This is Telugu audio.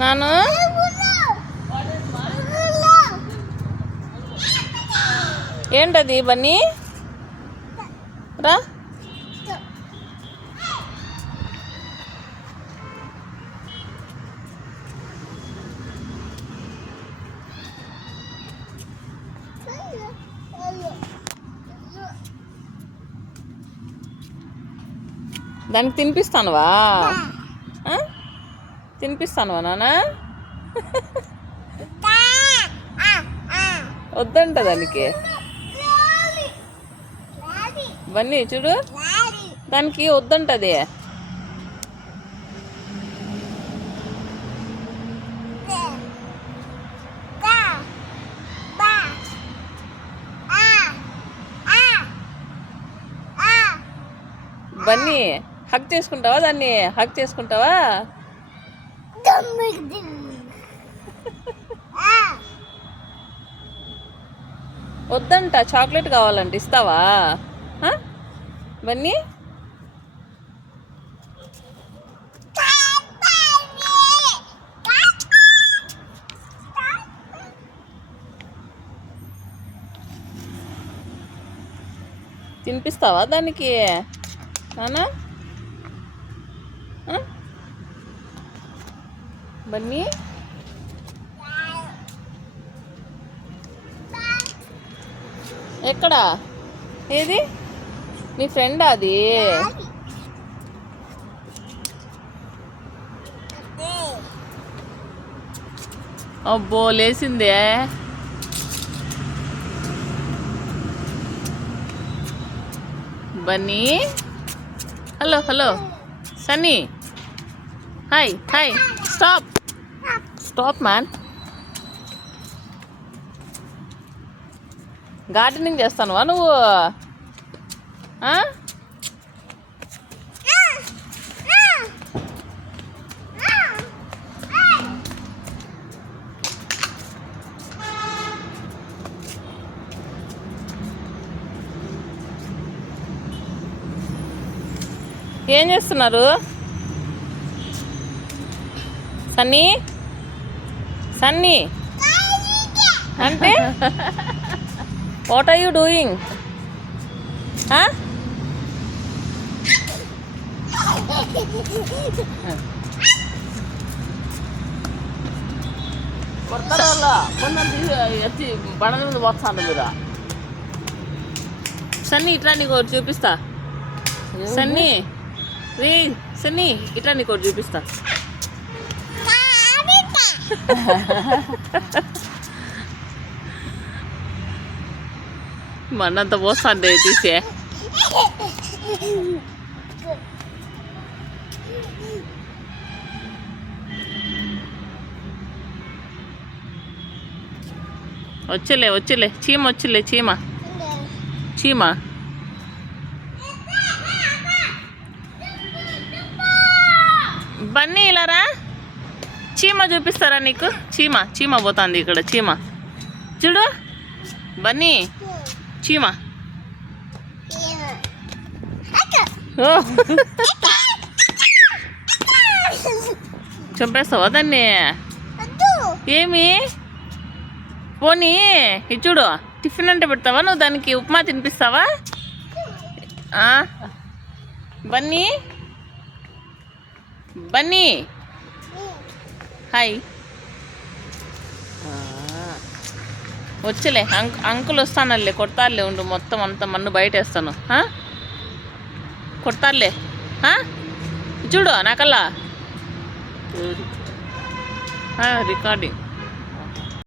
నాను ఏంటది బన్నీ రా. దానికి తినిపిస్తానువా? తినిపిస్తానువా నాన్న? వద్దంట దానికి. బన్నీ చూడు, దానికి వద్దంటది. బన్నీ హక్ చేసుకుంటావా? దాన్ని హక్ చేసుకుంటావా? వద్దంట, చాక్లెట్ కావాలంట. ఇస్తావా బన్నీ? తినిపిస్తావా దానికి నానా? బన్నీ ఎక్కడా? ఏది నీ ఫ్రెండ్ అది? అబ్బో లేసిందే. Bunny hello hello Sunny hi hi. Stop stop man. Gardening చేస్తానువా నువ్వు? ఏం చేస్తున్నారు సన్నీ? సన్నీ అంటే వాట్ ఆర్ యూ డూయింగ్? ఎత్తి బండ మీద పోస్తాను మీరు. సన్నీ ఇట్లా నీకు ఒకటి చూపిస్తా. సన్నీ రే సన్నీ ఇట్లా నీకు ఒకటి చూపిస్తా. మన్నంత పోస్తాండే తీసే. వచ్చలే వచ్చలే చీమ వచ్చలే చీమ చీమ. బన్నీ ఇలారా, చీమ చూపిస్తారా నీకు? చీమ చీమ పోతుంది ఇక్కడ. చీమ చూడు బన్నీ, చీమ. చంపేస్తావా దాన్ని? ఏమి పోనీ ఇది చూడు, టిఫిన్ అంటే పెడతావా నువ్వు దానికి? ఉప్మా తినిపిస్తావా బన్నీ? బన్నీ హాయ్. వచ్చలే అంకుల్ వస్తానలే, కొడతారులే. ఉండు మొత్తం అంత మన్ను బయట వేస్తాను. కొడతారులే. చూడు నాకల్లా రికార్డింగ్.